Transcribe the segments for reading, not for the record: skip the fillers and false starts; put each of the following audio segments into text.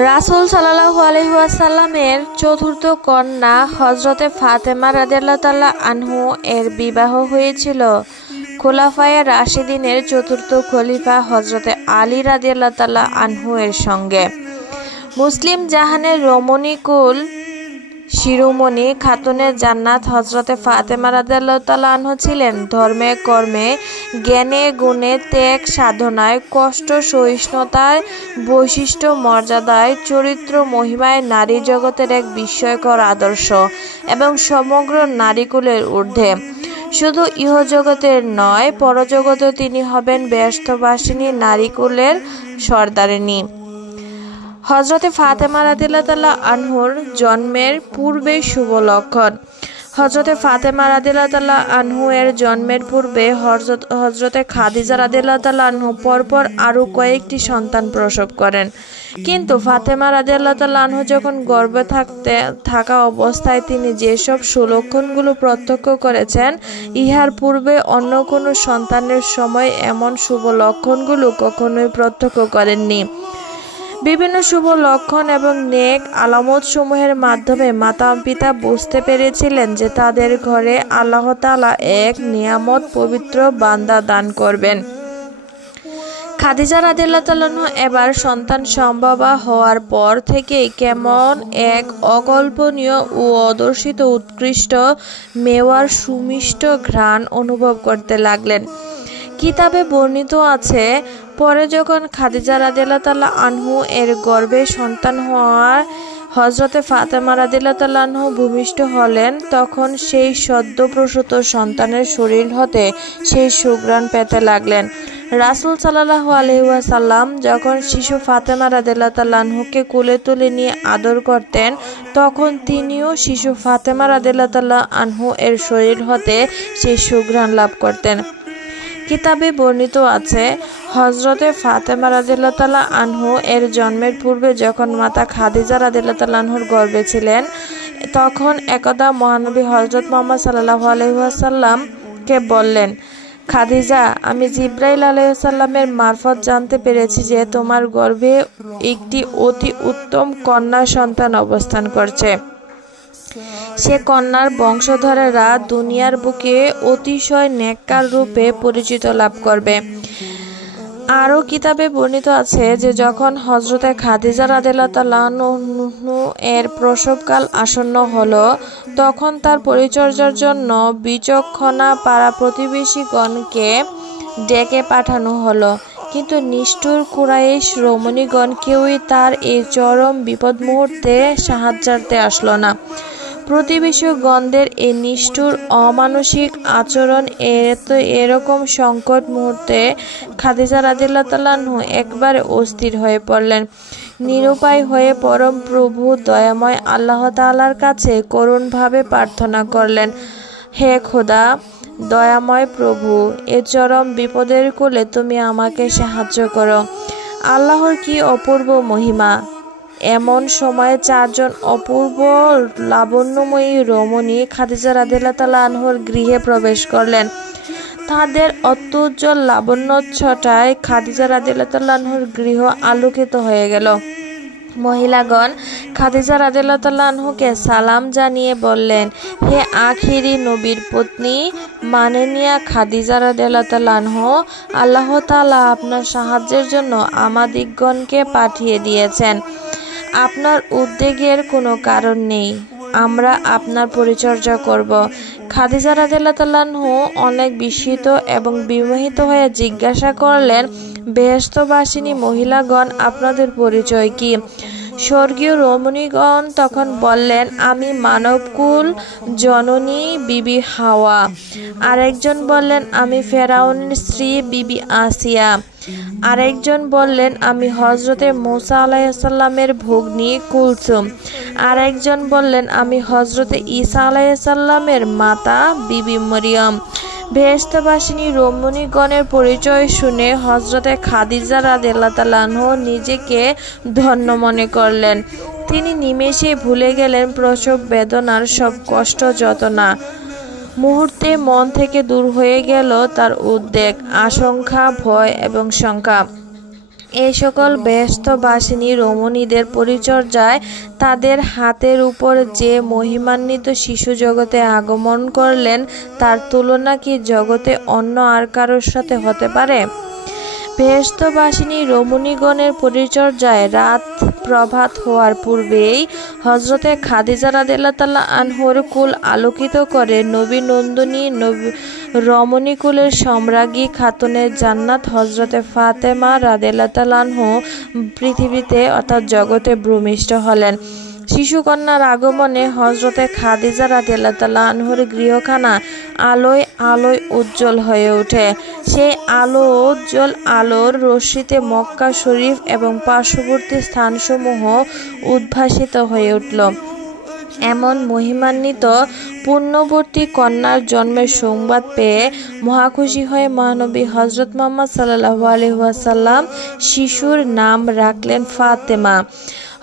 রাসূল সাল্লাল্লাহু আলাইহি ওয়াসাল্লামের চতুর্থ কন্যা হযরতে ফাতেমা রাদিয়াল্লাহু তাআলা আনহু এর বিবাহ হয়েছিল খোলাফায়ে রাশিদিনের চতুর্থ খলিফা হযরতে আলী রাদিয়াল্লাহু তাআলা আনহু এর সঙ্গে। মুসলিম জাহানের রমণীকুল শিরোমণি খাতুনে জান্নাত হযরতে ফাতেমা রাদিয়াল্লাহু তাআলা আনহা ছিলেন ধর্মে কর্মে জ্ঞানে গুণে ত্যাগ সাধনায় কষ্ট সহিষ্ণুতায় বৈশিষ্ট্য মর্যাদায় চরিত্র মহিমায় নারী জগতের এক বিস্ময়কর আদর্শ এবং সমগ্র নারীকুলের ঊর্ধ্বে। শুধু ইহজগতের নয় পরজগতেও তিনি হবেন বেহেশতবাসিনী নারীকুলের সর্দারিনী। হযরতে ফাতেমা রাদিয়াল্লাহু তাআলা আনহুর জন্মের পূর্বে শুভ লক্ষণ। হযরতে ফাতেমা রাদিয়াল্লাহু তাআলা আনহু এর জন্মের পূর্বে হযরতে খাদিজা রাদিয়াল্লাহু তাআলা আনহু পরপর আরও কয়েকটি সন্তান প্রসব করেন। কিন্তু ফাতেমা রাদিয়াল্লাহু তাআলা আনহু যখন গর্ভে থাকা অবস্থায় তিনি যেসব সুলক্ষণগুলো প্রত্যক্ষ করেছেন, ইহার পূর্বে অন্য কোনো সন্তানের সময় এমন শুভ লক্ষণগুলো কখনোই প্রত্যক্ষ করেননি। বিভিন্ন শুভ লক্ষণ এবং নেক আলামত সমূহের মাধ্যমে মাতা পিতা বুঝতে পেরেছিলেন যে তাদের ঘরে আল্লাহ তাআলা এক নিয়ামত পবিত্র বান্দা দান করবেন। খাদিজা রাদিয়াল্লাহু তাআলা এবার সন্তান সম্ভবা হওয়ার পর থেকেই কেমন এক অকল্পনীয় ও অদর্শিত উৎকৃষ্ট মেওয়ার সুমিষ্ট ঘ্রাণ অনুভব করতে লাগলেন। কিতাবে বর্ণিত আছে, পরে যখন খাদিজা রাদিয়াল্লাহু তাআলা আনহু এর গর্ভে সন্তান হওয়ার হযরতে ফাতেমা রাদিয়াল্লাহু তাআলা আনহু ভূমিষ্ঠ হলেন, তখন সেই সদ্যপ্রসূত সন্তানের শরীর হতে সেই সুঘ্রাণ পেতে লাগলেন। রাসূল সাল্লাল্লাহু আলাইহি ওয়াসাল্লাম যখন শিশু ফাতেমা রাদিয়াল্লাহু তাআলা আনহুকে কোলে তুলে নিয়ে আদর করতেন, তখন তিনিও শিশু ফাতেমা রাদিয়াল্লাহু তাআলা আনহু এর শরীর হতে সেই সুঘ্রাণ লাভ করতেন। কিতাবে বর্ণিত আছে, হযরতে ফাতেমা রাদিয়াল্লাহু তাআলা আনহু এর জন্মের পূর্বে যখন মাতা খাদিজা রাদিয়াল্লাহু তাআলা আনহুর গর্ভে ছিলেন, তখন একদা মহানবী হযরত মুহাম্মদ সাল্লাল্লাহু আলাইহি ওয়াসাল্লামকে বললেন, খাদিজা, আমি জিবরাইল আলাইহিস সালামের মারফত জানতে পেরেছি যে তোমার গর্ভে একটি অতি উত্তম কন্যা সন্তান অবস্থান করছে। সে কন্যার বংশধরেরা দুনিয়ার বুকে অতিশয় নেককার রূপে পরিচিত লাভ করবে। আরও কিতাবে বর্ণিত আছে যে যখন হযরতে খাদিজা রাদিয়াল্লাহু তাআলা আনহু এর প্রসবকাল আসন্ন হলো, তখন তার পরিচর্যার জন্য বিচক্ষণা পাড়া প্রতিবেশীগণকে ডেকে পাঠানো হলো। কিন্তু নিষ্ঠুর কুরাইশ রমণীগণ কেউই তার এই চরম বিপদ মুহূর্তে সাহায্যার্থে আসলো না। প্রতিবেশীগণদের এই নিষ্ঠুর অমানুষিক আচরণ এরকম সংকট মুহূর্তে খাদিজা রাদিয়াল্লাহু তাআলা আনহু একবারে অস্থির হয়ে পড়লেন। নিরুপায় হয়ে পরম প্রভু দয়াময় আল্লাহ তাআলার কাছে করুণভাবে প্রার্থনা করলেন, হে খোদা, দয়াময় প্রভু, এ চরম বিপদের কোলে তুমি আমাকে সাহায্য করো। আল্লাহর কি অপূর্ব মহিমা! এমন সময় চারজন অপূর্ব লাবণ্যময়ী রমণী খাদিজা রাদিয়াল্লাহু তাআলা আনহুর গৃহে প্রবেশ করলেন। তাদের অত্যুজ্জ্বল লাবণ্যোচ্ছটায় খাদিজা রাদিয়াল্লাহু তাআলা আনহুর গৃহ আলোকিত হয়ে গেল। মহিলাগণ খাদিজা রাদিয়াল্লাহু তাআলা আনহুকে সালাম জানিয়ে বললেন, হে আখিরি নবীর পত্নী মাননীয়া খাদিজা রাদিয়াল্লাহু তাআলা আনহু, আল্লাহ তাআলা আপনার সাহায্যের জন্য আমাদিগণকে পাঠিয়ে দিয়েছেন। আপনার উদ্বেগের কোনো কারণ নেই, আমরা আপনার পরিচর্যা করব। খাদিজা রাদিয়াল্লাহু তাআলা আনহু অনেক বিস্মিত এবং বিমোহিত হয়ে জিজ্ঞাসা করলেন, বেহেশতবাসিনী মহিলাগণ, আপনাদের পরিচয় কি? স্বর্গীয় রমণীগণ তখন বললেন, আমি মানবকুল জননী বিবি হাওয়া। আরেকজন বললেন, আমি ফেরাউনের স্ত্রী বিবি আসিয়া। আরেকজন বললেন, আমি হযরতে মূসা আলাইহিস সালামের ভগ্নী কুলসুম। আরেকজন বললেন, আমি হযরতে ঈসা আলাইহিস সালামের মাতা বিবি মরিয়ম। বেহেশতবাসিনী রমণীগণের পরিচয় শুনে হযরতে খাদিজা রাদিয়াল্লাহু তাআলা আনহু নিজেকে ধন্য মনে করলেন। তিনি নিমেষেই ভুলে গেলেন প্রসব বেদনার সব কষ্ট যন্ত্রণা। মুহূর্তে মন থেকে দূর হয়ে গেল তার উদ্বেগ, আশঙ্কা, ভয় এবং শঙ্কা। এই সকল বেহেশতবাসিনী রমণীদের পরিচর্যায় তাদের হাতের উপর যে মহিমান্বিত শিশু জগতে আগমন করলেন, তার তুলনা কি জগতে অন্য আর কারোর সাথে হতে পারে? বেহেশতবাসিনী রমণীগণের পরিচর্যায় রাত প্রভাত হওয়ার পূর্বেই হজরতে খাদিজা রাদিয়াল্লাহু তাআলা আনহুর কুল আলোকিত করে নবী নন্দিনী রমণীকুলের সম্রাজ্ঞী খাতুনের জান্নাত হজরতে ফাতেমা রাদিয়াল্লাহু তাআলা আনহু পৃথিবীতে অর্থাৎ জগতে ভূমিষ্ঠ হলেন। শিশুকন্যার আগমনে হজরতে খাদিজা রাদিয়াল্লাহু তাআলা আনহুর গৃহখানা আলোয় আলোয় উজ্জ্বল হয়ে ওঠে। সেই উজ্জ্বল আলোর রশ্মিতে মক্কা শরীফ এবং পার্শ্ববর্তী স্থানসমূহ উদ্ভাসিত হয়ে উঠল। এমন মহিমান্বিত পুণ্যবতী কন্যার জন্মের সংবাদ পেয়ে মহাখুশি হয়ে মহানবী হজরত মুহাম্মদ সাল্লাল্লাহু আলাইহি ওয়াসাল্লাম শিশুর নাম রাখলেন ফাতেমা।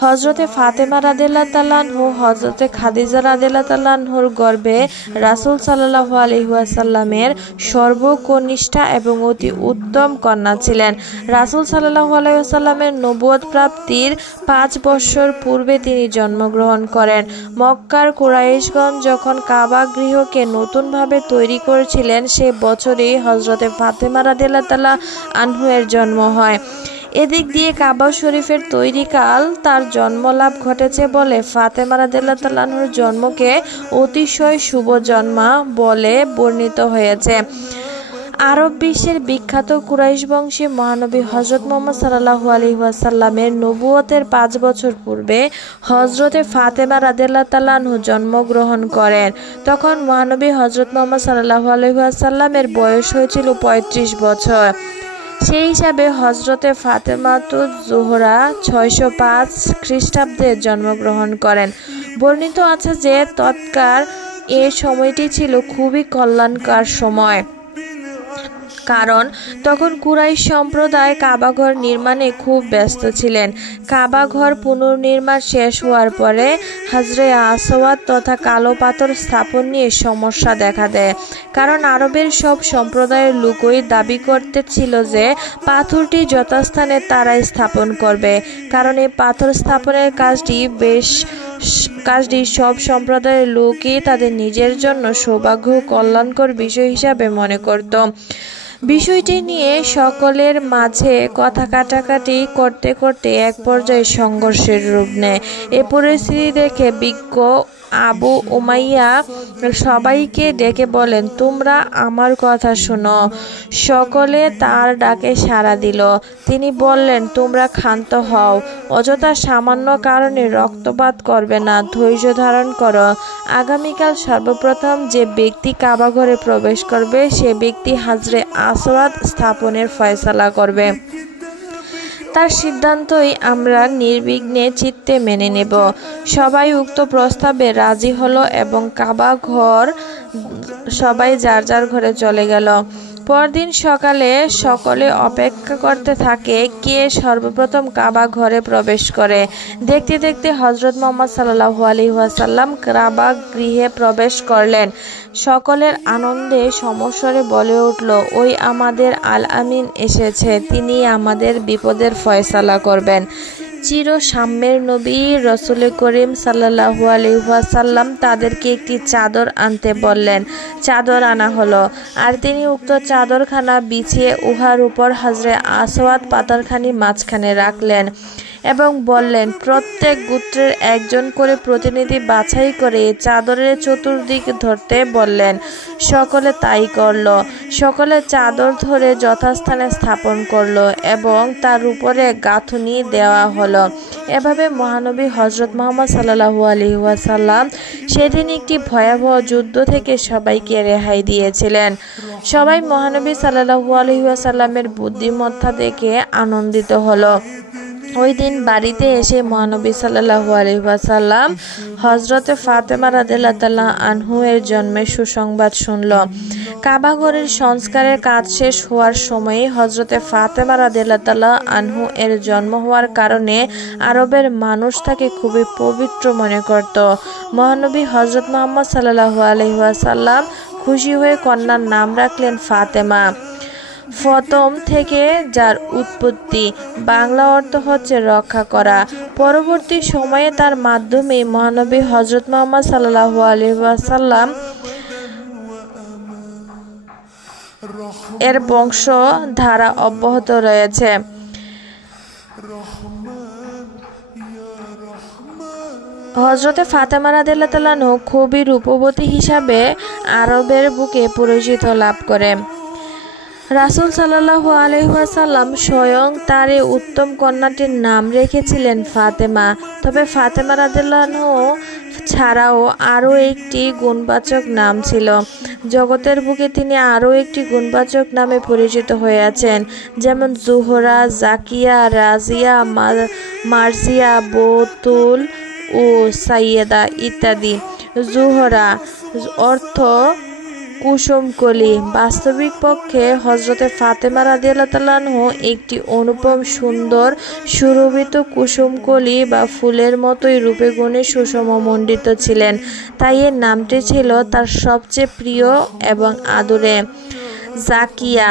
হজরতে ফাতেমা রাদিয়াল্লাহু তাআলা আনহু হজরতে খাদিজা রাদিয়াল্লাহু তাআলা আনহুর গর্ভে রাসূল সাল্লাল্লাহু আলাইহি ওয়াসাল্লামের সর্বকনিষ্ঠা এবং অতি উত্তম কন্যা ছিলেন। রাসূল সাল্লাল্লাহু আলাইহি ওয়াসাল্লামের নবুয়ত প্রাপ্তির 5 বছর পূর্বে তিনি জন্মগ্রহণ করেন। মক্কার কুরাইশগণ যখন কাবা গৃহকে নতুনভাবে তৈরি করেছিলেন, সে বছরেই হজরতে ফাতেমা রাদিয়াল্লাহু তাআলা আনহু এর জন্ম হয়। এদিক দিয়ে কাবা শরীফের তৈরিকাল তার জন্মলাভ ঘটেছে বলে ফাতেমা রাদিয়াল্লাহু তাআলা আনহুর জন্মকে অতিশয় শুভ জন্মা বলে বর্ণিত হয়েছে। আরব বিশ্বের বিখ্যাত কুরাইশ বংশী মহানবী হজরত মুহাম্মদ সাল্লাল্লাহু আলাইহি ওয়াসাল্লামের নবুয়তের 5 বছর পূর্বে হজরতে ফাতেমা রাদিয়াল্লাহু তাআলা আনহু জন্মগ্রহণ করেন। তখন মহানবী হজরত মুহাম্মদ সাল্লাল্লাহু আলাইহি ওয়াসাল্লামের বয়স হয়েছিল 35 বছর। সেই হিসাবে হজরতে ফাতেমাতুজ জোহরা 605 খ্রিস্টাব্দে জন্মগ্রহণ করেন। বর্ণিত আছে যে তৎকার এ সময়টি ছিল খুবই কল্যাণকর সময়, কারণ তখন কুরাইশ সম্প্রদায় কাবাঘর নির্মাণে খুব ব্যস্ত ছিলেন। কাবাঘর পুনর্নির্মাণ শেষ হওয়ার পরে হাজরে আসওয়াদ তথা কালো পাথর স্থাপন নিয়ে সমস্যা দেখা দেয়, কারণ আরবের সব সম্প্রদায়ের লোকই দাবি করতেছিল যে পাথরটি যথাস্থানে তারাই স্থাপন করবে, কারণ এই পাথর স্থাপনের কাজটি সব সম্প্রদায়ের লোকই তাদের নিজের জন্য সৌভাগ্য কল্যাণকর বিষয় হিসাবে মনে করত। বিষয়টি নিয়ে সকলের মাঝে কথা কাটাকাটি করতে করতে এক পর্যায়ে সংঘর্ষের রূপ নেয়। এ পরিস্থিতি দেখে বিজ্ঞ আবু উমাইয়া সবাইকে ডেকে বলেন, তোমরা আমার কথা শোনো। সকলে তার ডাকে সাড়া দিল। তিনি বললেন, তোমরা ক্ষান্ত হও, অযথা সামান্য কারণে রক্তপাত করবে না, ধৈর্য ধারণ করো। আগামীকাল সর্বপ্রথম যে ব্যক্তি কাবাঘরে প্রবেশ করবে সে ব্যক্তি হাজরে আসওয়াদ স্থাপনের ফয়সালা করবে। তার সিদ্ধান্তই আমরা নির্বিঘ্নে চিত্তে মেনে নেব। সবাই উক্ত প্রস্তাবে রাজি হলো এবং কাবা ঘর সবাই যার যার ঘরে চলে গেল। পরদিন সকালে সকলে অপেক্ষা করতে থাকে কে সর্বপ্রথম কাবা ঘরে প্রবেশ করে। দেখতে দেখতে হজরত মুহাম্মদ সাল্লাল্লাহু আলাইহি ওয়াসাল্লাম কাবা গৃহে প্রবেশ করলেন। সকলের আনন্দে সমস্বরে বলে উঠল, ওই আমাদের আল আমিন এসেছে, তিনি আমাদের বিপদের ফয়সালা করবেন। চির সাম্যের নবী রসুল করিম সাল্লাল্লাহু আলাইহি ওয়াসাল্লাম তাদেরকে একটি চাদর আনতে বললেন। চাদর আনা হলো, আর তিনি উক্ত চাদরখানা বিছিয়ে উহার উপর হাজরে আসওয়াদ পাথরখানি মাঝখানে রাখলেন এবং বললেন, প্রত্যেক গোত্রের একজন করে প্রতিনিধি বাছাই করে চাদরের চতুর্দিক ধরতে বললেন। সকলে তাই করল। সকলে চাদর ধরে যথাস্থানে স্থাপন করলো এবং তার উপরে গাঁথুনি দেওয়া হলো। এভাবে মহানবী হজরত মুহাম্মদ সাল্লাল্লাহু আলাইহি ওয়াসাল্লাম সেদিন একটি ভয়াবহ যুদ্ধ থেকে সবাইকে রেহাই দিয়েছিলেন। সবাই মহানবী সাল্লাল্লাহু আলাইহি ওয়াসাল্লামের বুদ্ধিমত্তা দেখে আনন্দিত হলো। ওই দিন বাড়িতে এসে মহানবী সাল্লাল্লাহু আলাইহি ওয়াসাল্লাম হজরতে ফাতেমা রাদিয়াল্লাহু তাআলা আনহু এর জন্মের সুসংবাদ শুনল। কাবাঘরের সংস্কারের কাজ শেষ হওয়ার সময়ে হজরতে ফাতেমা রাদিয়াল্লাহু তাআলা আনহু এর জন্ম হওয়ার কারণে আরবের মানুষ তাকে খুবই পবিত্র মনে করত। মহানবী হজরত মুহাম্মদ সাল্লাল্লাহু আলাইহি ওয়াসাল্লাম খুশি হয়ে কন্যার নাম রাখলেন ফাতেমা। প্রথম থেকে যার উৎপত্তি, বাংলা অর্থ হচ্ছে রক্ষা করা। পরবর্তী সময়ে তার মাধ্যমে মহানবী হযরত মুহাম্মদ সাল্লাল্লাহু আলাইহি ওয়াসাল্লাম এর বংশধারা অব্যাহত রয়েছে। হযরতে ফাতেমা রাদিয়াল্লাহু তাআলা আনহা খুবই রূপবতী হিসাবে আরবের বুকে পরিচিত লাভ করে। রাসূল সাল্লাল্লাহু আলাইহি ওয়াসাল্লাম স্বয়ং তার এই উত্তম কন্যাটির নাম রেখেছিলেন ফাতেমা। তবে ফাতেমা রাদিয়াল্লাহু আনহা ছাড়াও আরও একটি গুণবাচক নাম ছিল। জগতের বুকে তিনি আরও একটি গুণবাচক নামে পরিচিত হয়ে আছেন, যেমন জোহরা, জাকিয়া, রাজিয়া, মার্জিয়া, বতুল ও সাইয়েদা ইত্যাদি। জোহরা অর্থ কুসুমকলি। বাস্তবিক পক্ষে হযরতে ফাতেমা রাদিয়াল্লাহু তাআলা আনহা একটি অনুপম সুন্দর সুরভিত কুসুমকলি বা ফুলের মতোই রূপে গুণে সুষমমণ্ডিত ছিলেন, তাই এর নামটি ছিল তার সবচেয়ে প্রিয় এবং আদরে। জাকিয়া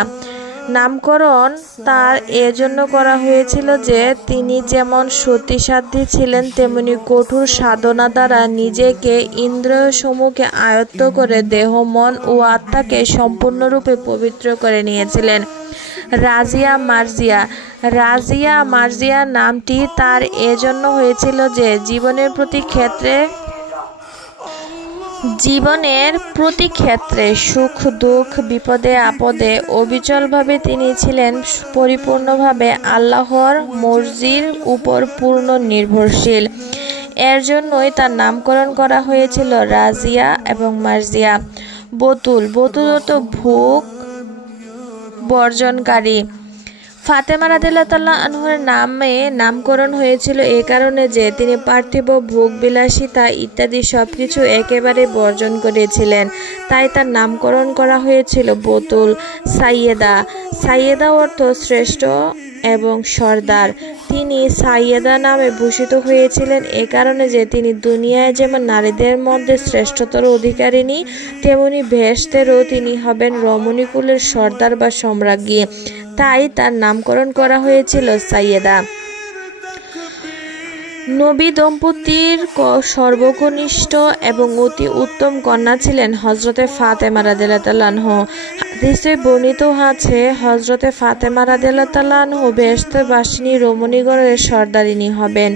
নামকরণ তার এজন্য করা হয়েছিল যে তিনি যেমন সতীসাধ্বী ছিলেন, তেমনি কঠোর সাধনা দ্বারা নিজেকে ইন্দ্রিয়সমূহকে আয়ত্ত করে দেহ, মন ও আত্মাকে সম্পূর্ণরূপে পবিত্র করে নিয়েছিলেন। রাজিয়া মার্জিয়া রাজিয়া মার্জিয়া নামটি তার এজন্য হয়েছিল যে জীবনের প্রতি ক্ষেত্রে সুখ দুঃখ বিপদে আপদে অবিচলভাবে তিনি ছিলেন পরিপূর্ণভাবে আল্লাহর মর্জির উপর পূর্ণ নির্ভরশীল। এর জন্যই তার নামকরণ করা হয়েছিল রাজিয়া এবং মার্জিয়া। বতুল অর্থ ভোগ বর্জনকারী। ফাতেমা রাদিয়াল্লাহু তাআলা আনহার নামকরণ হয়েছিল এ কারণে যে তিনি পার্থিব ভোগ বিলাসিতা ইত্যাদি সবকিছু একেবারে বর্জন করেছিলেন, তাই তার নামকরণ করা হয়েছিল বতুল। সাইয়েদা অর্থ শ্রেষ্ঠ এবং সর্দার। তিনি সাইয়েদা নামে ভূষিত হয়েছিলেন এ কারণে যে তিনি দুনিয়ায় যেমন নারীদের মধ্যে শ্রেষ্ঠতর অধিকারিণী, তেমনি বেহেশতেরও তিনি হবেন রমণীকুলের সর্দার বা সম্রাজ্ঞী, তাই তার নামকরণ করা হয়েছিল সাইয়েদা। নবী দম্পতির সর্বকনিষ্ঠ এবং অতি উত্তম কন্যা ছিলেন হযরতে ফাতেমা রাদিয়াল্লাহু তাআলা আনহা। হাদিসে বর্ণিত আছে হযরতে ফাতেমা রাদিয়াল্লাহু তাআলা আনহা বেহেশতবাসিনী রমণীগণের সর্দারিনী হবেন।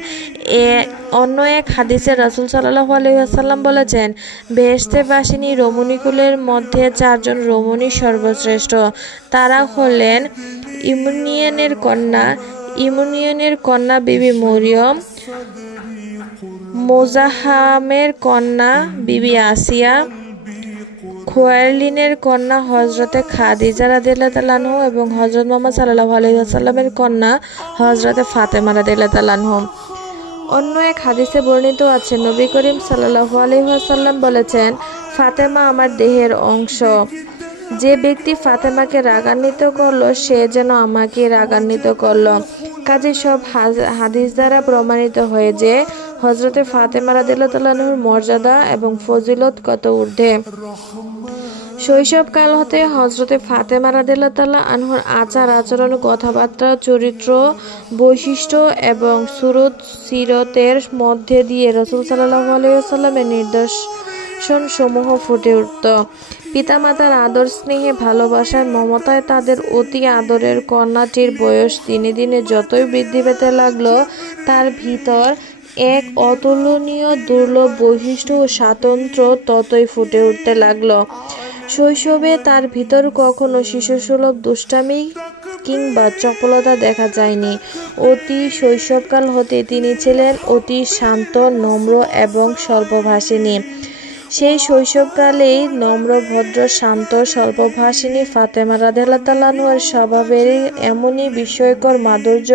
অন্য এক হাদিসে রাসূল সাল্লাল্লাহু আলাইহি ওয়াসাল্লাম বলেছেন, বেহেশতবাসিনী রমণীকুলের মধ্যে 4 জন রমণী সর্বশ্রেষ্ঠ। তারা হলেন ইমুনিয়নের কন্যা বিবি মরিয়ম, মোজাহামের কন্যা বিবি আসিয়া, খুয়াইলিনের কন্যা হযরতে খাদিজা রাদিয়াল্লাহু তাআলা আনহা এবং হযরত মুহাম্মদ সাল্লাল্লাহু আলাইহি ওয়াসাল্লামের কন্যা হযরতে ফাতেমা রাদিয়াল্লাহু তাআলা আনহা। অন্য এক হাদিসে বর্ণিত আছে নবী করিম সাল্লাল্লাহু আলাইহি ওয়াসাল্লাম বলেছেন, ফাতেমা আমার দেহের অংশ। যে ব্যক্তি ফাতেমাকে রাগান্বিত করলো সে যেন আমাকে রাগান্বিত করলো। কাজে সব হাদিস দ্বারা প্রমাণিত হয়ে যে হযরতে ফাতেমা রাদিয়াল্লাহু তাআলা আনহার মর্যাদা এবং ফজিলত কত ঊর্ধ্বে। শৈশবকাল হতে হযরতে ফাতেমা রাদিয়াল্লাহু তাআলা আনহার আচার আচরণ, কথাবার্তা, চরিত্র, বৈশিষ্ট্য এবং সুরত সিরতের মধ্যে দিয়ে রাসূল সাল্লাল্লাহু আলাইহি ওয়াসাল্লামের নিদর্শনসমূহ ফুটে উঠত। পিতামাতার আদর, স্নেহে, ভালোবাসায়, মমতায় তাদের অতি আদরের কন্যাটির বয়স দিনে দিনে যতই বৃদ্ধি পেতে লাগলো, তার ভিতর এক অতুলনীয় দুর্লভ বৈশিষ্ট্য ও স্বাতন্ত্র্য ততই ফুটে উঠতে লাগলো। শৈশবে তার ভিতর কখনো শিশুসুলভ দুষ্টামি কিংবা চপলতা দেখা যায়নি। অতি শৈশবকাল হতে তিনি ছিলেন অতি শান্ত, নম্র এবং স্বল্পভাষিণী। সেই শৈশবকালেই নম্র, ভদ্র, শান্ত, স্বল্পভাষিণী ফাতেমা রাদিয়াল্লাহু তাআলা আনহার স্বভাবের এমনই বিস্ময়কর মাধুর্য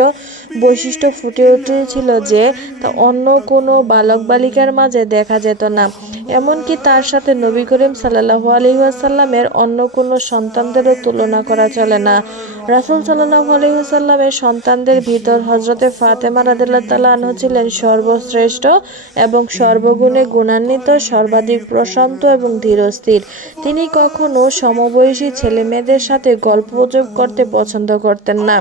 বৈশিষ্ট্য ফুটে উঠেছিল যে তা অন্য কোনো বালক বালিকার মাঝে দেখা যেত না। এমনকি তার সাথে নবী করিম সাল্লাল্লাহু আলাইহি ওয়াসাল্লামের অন্য কোনো সন্তানদেরও তুলনা করা চলে না। রাসূল সাল্লাল্লাহু আলাইহি ওয়াসাল্লামের সন্তানদের ভিতর হযরতে ফাতেমা রাদিয়াল্লাহু তাআলা আনহা ছিলেন সর্বশ্রেষ্ঠ এবং সর্বগুণে গুণান্বিত, সর্বাধিক প্রশান্ত এবং ধীরস্থির। তিনি কখনো সমবয়সী ছেলেমেয়েদের সাথে গল্পগুজব করতে পছন্দ করতেন না।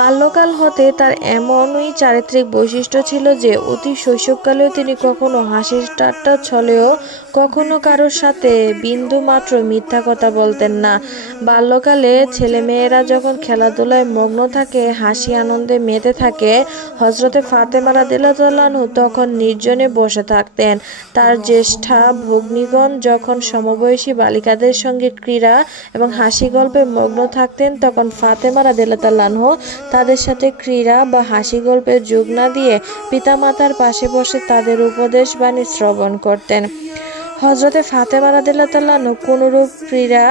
বাল্যকাল হতে তার এমনই চারিত্রিক বৈশিষ্ট্য ছিল যে অতি শৈশবকালেও তিনি কখনো হাসির ঠাট্টা ছলেও কখনো কারোর সাথে বিন্দু মাত্র মিথ্যা কথা বলতেন না। বাল্যকালে ছেলেমেয়েরা যখন খেলাধুলায় মগ্ন থাকে, হাসি আনন্দে মেতে থাকে, হযরতে ফাতেমা রাদিয়াল্লাহু তাআলা আনহা তখন নির্জনে বসে থাকতেন। তার জ্যেষ্ঠা ভগ্নীগণ যখন সমবয়সী বালিকাদের সঙ্গে ক্রীড়া এবং হাসি গল্পে মগ্ন থাকতেন, তখন ফাতেমা রাদিয়াল্লাহু তাআলা আনহা তাদের সাথে ক্রীড়া বা হাসি গল্পে যোগ না দিয়ে পিতামাতার পাশে বসে তাদের উপদেশ বাণী শ্রবণ করতেন। হযরতে ফাতেমা রাদিয়াল্লাহু তাআলা আনহা কোনরূপ ক্রীড়া,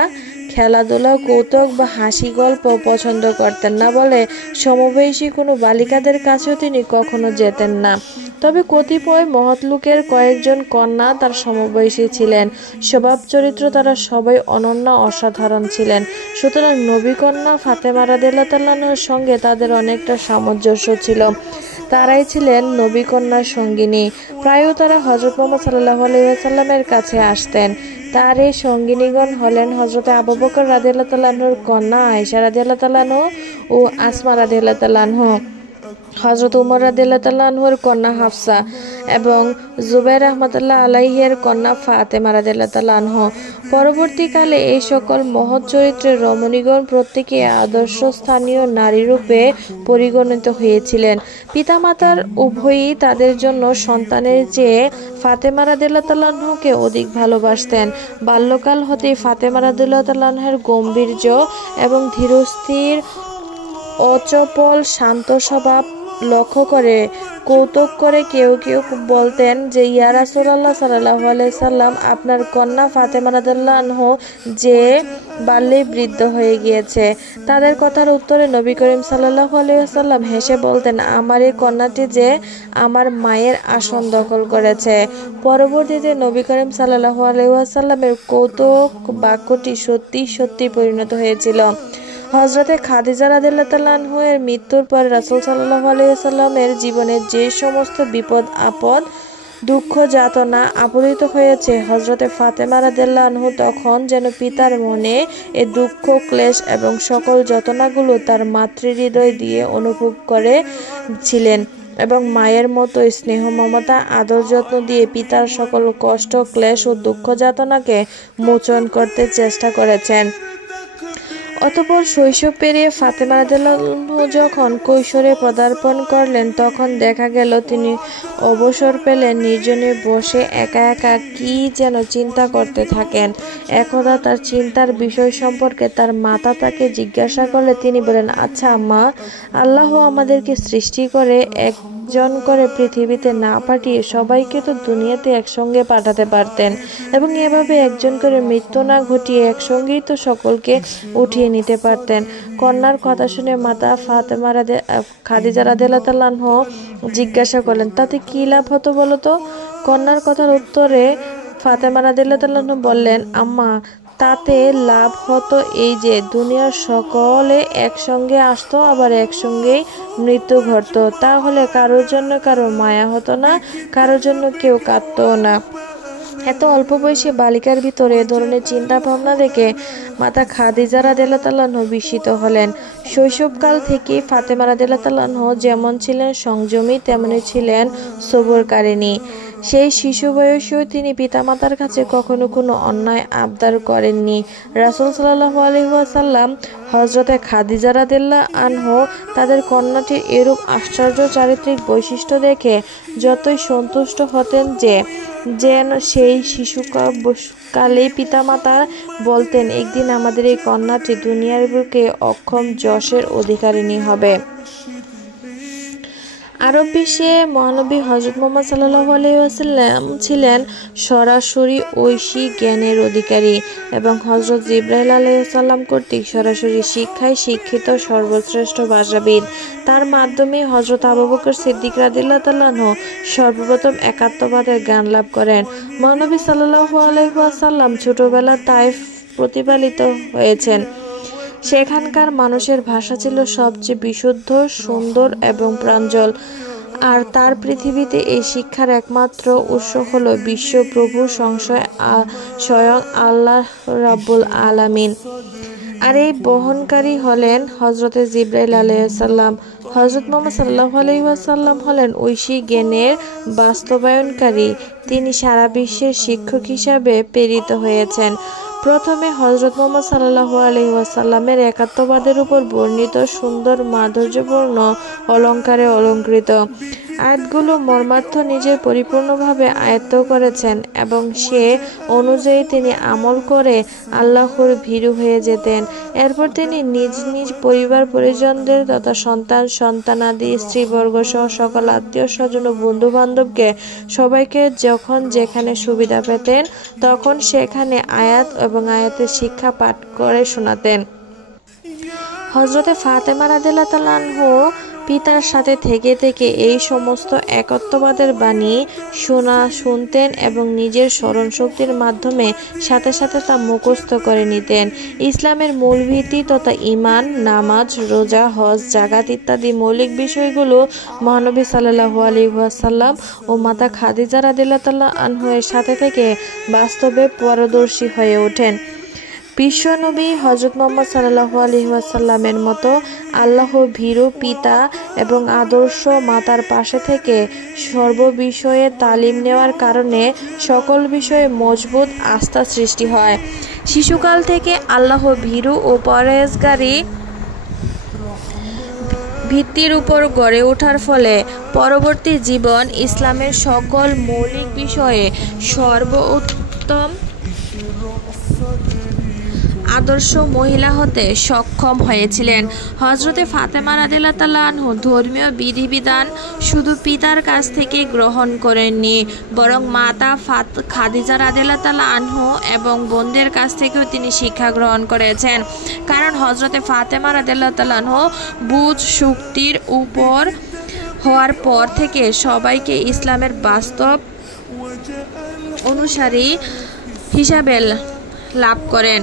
খেলাধুলা, কৌতুক বা হাসি গল্প পছন্দ করতেন না বলে সমবয়সী কোনো বালিকাদের কাছেও তিনি কখনো যেতেন না। তবে কতিপয় মহৎ লোকের কয়েকজন কন্যা তার সমবয়সী ছিলেন। স্বভাব চরিত্র তারা সবাই অনন্য, অসাধারণ ছিলেন। সুতরাং নবী কন্যা ফাতেমা রাদিয়াল্লাহু তাআলা আনহার সঙ্গে তাদের অনেকটা সামঞ্জস্য ছিল। তারাই ছিলেন নবী কন্যার সঙ্গিনী। প্রায়ই তারা হযরত মুহাম্মদ সাল্লাল্লাহু আলাইহি ওয়াসাল্লামের কাছে আসতেন। তার এই সঙ্গিনীগণ হলেন হযরতে আবু বকর রাদিয়াল্লাহু তাআলা আনহুর কন্যা আয়েশা রাদিয়াল্লাহু তাআলা আনহা ও আসমা রাদিয়াল্লাহু তাআলা আনহা, হযরত উমর রাদিয়াল্লাহু তাআলা আনহুর কন্যা হাফসা এবং জুবাইর রাহমাতুল্লাহ আলাইহির কন্যা ফাতেমা রাদিয়াল্লাহু তাআলা আনহা। পরবর্তীকালে এই সকল মহৎ চরিত্রের রমণীগণ প্রত্যেকে আদর্শ স্থানীয় নারীরূপে পরিগণিত হয়েছিলেন। পিতামাতার উভয়ই তাদের জন্য সন্তানের চেয়ে ফাতেমা রাদিয়াল্লাহু তাআলা আনহাকে অধিক ভালোবাসতেন। বাল্যকাল হতেই ফাতেমা রাদিয়াল্লাহু তাআলা আনহার গাম্ভীর্য এবং ধীরস্থির, অচপল, শান্ত স্বভাব লক্ষ্য করে কৌতুক করে কেউ কেউ বলতেন যে, ইয়া রাসূলুল্লাহ সাল্লাল্লাহু আলাইহি সাল্লাম, আপনার কন্যা ফাতেমা রাদিয়াল্লাহু আনহা যে বাল্যেই বৃদ্ধ হয়ে গিয়েছে। তাদের কথার উত্তরে নবী করিম সাল্লাল্লাহু আলাইহি সাল্লাম হেসে বলতেন, আমার এই কন্যাটি যে আমার মায়ের আসন দখল করেছে। পরবর্তীতে নবী করিম সাল্লাল্লাহু আলাইহি সাল্লামের কৌতুক বাক্যটি সত্যি সত্যি পরিণত হয়েছিল। হযরতে খাদিজা রাদিয়াল্লাহু তাআলা আনহার মৃত্যুর পর রাসূল সাল্লাল্লাহু আলাইহি সাল্লামের জীবনে যে সমস্ত বিপদ আপদ, দুঃখ যাতনা আপতিত হয়েছে, হযরতে ফাতেমা রাদিয়াল্লাহু আনহা তখন যেন পিতার মনে এই দুঃখ, ক্লেশ এবং সকল যাতনাগুলো তার মাতৃহৃদয় দিয়ে অনুভব করেছিলেন এবং মায়ের মতো স্নেহ, মমতা, আদর, যত্ন দিয়ে পিতার সকল কষ্ট, ক্লেশ ও দুঃখ যাতনাকে মোচন করতে চেষ্টা করেছেন। অতঃপর শৈশব পেরিয়ে ফাতেমা রাদিয়াল্লাহু আনহা যখন কৈশোরে পদার্পণ করলেন, তখন দেখা গেল তিনি অবসর পেলে নির্জনে বসে একা একা কি যেন চিন্তা করতে থাকেন। একদা তার চিন্তার বিষয় সম্পর্কে তার মাতা তাকে জিজ্ঞাসা করলে তিনি বলেন, আচ্ছা আম্মা, আল্লাহ আমাদেরকে সৃষ্টি করে একজন করে পৃথিবীতে না পাঠিয়ে সবাইকে তো দুনিয়াতে একসঙ্গে পাঠাতে পারতেন এবং এভাবে একজন করে মৃত্যু না ঘটিয়ে একসঙ্গেই তো সকলকে উঠিয়ে নিতে পারতেন। কন্যার কথা শুনে মাতা খাদিজা রাদিয়াল্লাহু তাআলা আনহা জিজ্ঞাসা করলেন, তাতে কি লাভ হতো বলো তো? কন্যার কথার উত্তরে ফাতেমা রাদিয়াল্লাহু তাআলা আনহা বললেন, আম্মা, তাতে লাভ হতো এই যে দুনিয়ার সকলে একসঙ্গে আসতো, আবার একসঙ্গেই মৃত্যু ঘটতো। তাহলে কারোর জন্য কারো মায়া হতো না, কারোর জন্য কেউ কাঁদতো না। এত অল্প বয়সী বালিকার ভিতরে এ ধরনের চিন্তা ভাবনা দেখে মাতা খাদিজা রাদিয়াল্লাহু তাআলা আনহা বিস্মিত হলেন। শৈশবকাল থেকেই ফাতেমা রাদিয়াল্লাহু তাআলা আনহা যেমন ছিলেন সংযমী, তেমনি ছিলেন সবুরকারিণী। সেই শিশু বয়সেও তিনি পিতামাতার কাছে কখনো কোনো অন্যায় আবদার করেননি। রাসূল সাল্লাল্লাহু আলাইহি ওয়াসাল্লাম হযরতে খাদিজা রাদিয়াল্লাহু আনহা তাদের কন্যাটির এরূপ আশ্চর্য চারিত্রিক বৈশিষ্ট্য দেখে যতই সন্তুষ্ট হতেন যে যেন সেই শিশুকালেই পিতামাতা বলতেন, একদিন আমাদের এই কন্যাটি দুনিয়ার বুকে অক্ষম যশের অধিকারিণী হবে। আরব বিশ্বে মহানবী হযরত মুহাম্মদ সাল্লাল্লাহু আলাইহি ওয়াসাল্লাম ছিলেন সরাসরি ঐশী জ্ঞানের অধিকারী এবং হযরত জিবরাইল আলাইহিস সালাম কর্তৃক সরাসরি শিক্ষায় শিক্ষিত সর্বশ্রেষ্ঠ ভাষাবিদ। তার মাধ্যমে হযরত আবু বকর সিদ্দিক রাদিয়াল্লাহু তাআলা আনহু সর্বপ্রথম একাত্মবাদের জ্ঞান লাভ করেন। মহানবী সাল্লাল্লাহু আলাইহি ওয়াসাল্লাম ছোটবেলা তায়েফ প্রতিপালিত হয়েছেন। সেখানকার মানুষের ভাষা ছিল সবচেয়ে বিশুদ্ধ, সুন্দর এবং প্রাঞ্জল। আর তার পৃথিবীতে এই শিক্ষার একমাত্র উৎস হল বিশ্বপ্রভু স্বয়ং আল্লাহ রাব্বুল আলামিন। আর এই বহনকারী হলেন হযরতে জিবরাইল আলাইহিস সালাম। হযরত মুহাম্মদ সাল্লাল্লাহু আলাইহি ওয়াসাল্লাম হলেন ঐশী জ্ঞানের বাস্তবায়নকারী। তিনি সারা বিশ্বের শিক্ষক হিসাবে প্রেরিত হয়েছেন। প্রথমে হযরত মুহাম্মদ সাল্লাল্লাহু আলাইহি ওয়াসাল্লামের একাত্মবাদের উপর বর্ণিত সুন্দর মাধুর্যপূর্ণ অলঙ্কারে অলঙ্কৃত আয়াতগুলো মর্মার্থ নিজে পরিপূর্ণভাবে আয়ত্ত করেছেন এবং সে অনুযায়ী তিনি আমল করে আল্লাহর ভীরু হয়ে যেতেন। এরপর তিনি নিজ নিজ পরিবার পরিজনদের তথা সন্তান সন্তানাদি স্ত্রীবর্গ সহ সকল আত্মীয় স্বজন ও বন্ধু বান্ধবকে সবাইকে যখন যেখানে সুবিধা পেতেন তখন সেখানে আয়াত এবং আয়াতের শিক্ষা পাঠ করে শোনাতেন। হযরতে ফাতেমা রাদিয়াল্লাহু তাআলা আনহু পিতার সাথে থেকে থেকে এই সমস্ত একত্ববাদের বাণী শুনতেন এবং নিজের স্মরণ শক্তির মাধ্যমে সাথে সাথে তা মুখস্থ করে নিতেন। ইসলামের মূল ভিত্তি তথা ঈমান, নামাজ, রোজা, হজ, যাকাত ইত্যাদি মৌলিক বিষয়গুলো মহানবী সাল্লাল্লাহু আলাইহি ওয়াসাল্লাম ও মাতা খাদিজা রাদিয়াল্লাহু তাআলা আনহার সাথে থেকে বাস্তবে পারদর্শী হয়ে ওঠেন। বিশ্বনবী হযরত মুহাম্মদ সাল্লাল্লাহু আলাইহি ওয়াসাল্লামের মতো আল্লাহ ভীরু পিতা এবং আদর্শ মাতার পাশে থেকে সর্ববিষয়ে তালিম নেওয়ার কারণে সকল বিষয়ে মজবুত আস্থা সৃষ্টি হয়। শিশুকাল থেকে আল্লাহ ভীরু ও পরহেজগারী ভিত্তির উপর গড়ে ওঠার ফলে পরবর্তী জীবন ইসলামের সকল মৌলিক বিষয়ে সর্বোত্তম আদর্শ মহিলা হতে সক্ষম হয়েছিলেন। হযরতে ফাতেমা রাদিয়াল্লাহু তাআলা আনহু ধর্মীয় বিধিবিধান শুধু পিতার কাছ থেকে গ্রহণ করেননি, বরং মাতা খাদিজা রাদিয়াল্লাহু তাআলা আনহু এবং বোনদের কাছ থেকেও তিনি শিক্ষা গ্রহণ করেছেন। কারণ হযরতে ফাতেমা রাদিয়াল্লাহু তাআলা আনহু বুঝ শক্তির উপর হওয়ার পর থেকে সবাইকে ইসলামের বাস্তব অনুসারী হিসাবে লাভ করেন।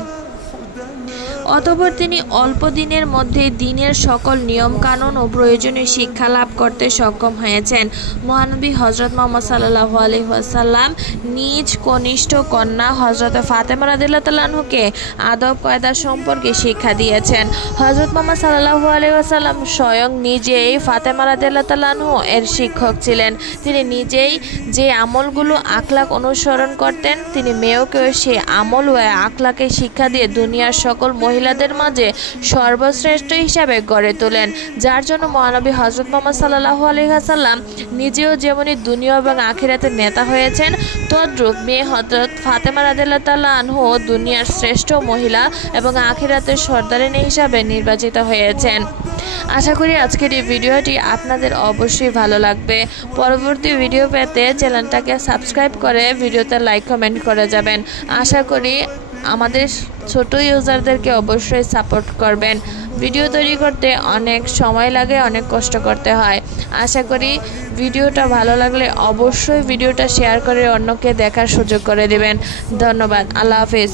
অতঃপর তিনি অল্প দিনের মধ্যে দ্বীনের সকল নিয়মকানুন ও প্রয়োজনীয় শিক্ষা লাভ করতে সক্ষম হয়েছেন। মহানবী হযরত মুহাম্মদ সাল্লাল্লাহু আলাইহি ওয়াসাল্লাম নিজ কনিষ্ঠ কন্যা হযরতে ফাতেমা রাদিয়াল্লাহু তাআলা আনহুকে আদব কায়দা সম্পর্কে শিক্ষা দিয়েছেন। হযরত মুহাম্মদ সাল্লাল্লাহু আলাইহি ওয়াসাল্লাম স্বয়ং নিজেই ফাতেমা রাদিয়াল্লাহু তাআলা আনহু এর শিক্ষক ছিলেন। তিনি নিজেই যে আমলগুলো আখলাক অনুসরণ করতেন তিনি মেয়েকেও সে আমল ও আখলাকে শিক্ষা দিয়ে দুনিয়ার সকল মহিলাদের মাঝে সর্বশ্রেষ্ঠ হিসাবে গড়ে তোলেন, যার জন্য মহানবী হযরত মুহাম্মদ সাল্লাল্লাহু আলাইহি ওয়াসাল্লাম নিজেও যেমনি দুনিয়া এবং আখিরাতের নেতা হয়েছেন, তদ্রূপ মেয়ে হযরত ফাতেমা রাদিয়াল্লাহু তাআলা আনহু দুনিয়ার শ্রেষ্ঠ মহিলা এবং আখিরাতের সর্দারিনী হিসাবে নির্বাচিত হয়েছেন। আশা করি আজকের এই ভিডিওটি আপনাদের অবশ্যই ভালো লাগবে। পরবর্তী ভিডিও পেতে চ্যানেলটাকে সাবস্ক্রাইব করে ভিডিওতে লাইক কমেন্ট করে যাবেন। আশা করি আমাদের ছোট ইউজারদেরকে অবশ্যই সাপোর্ট করবেন। ভিডিও তৈরি করতে অনেক সময় লাগে, অনেক কষ্ট করতে হয়। আশা করি ভিডিওটা ভালো লাগলে অবশ্যই ভিডিওটা শেয়ার করে অন্যকে দেখার সুযোগ করে দেবেন। ধন্যবাদ। আল্লাহ হাফেজ।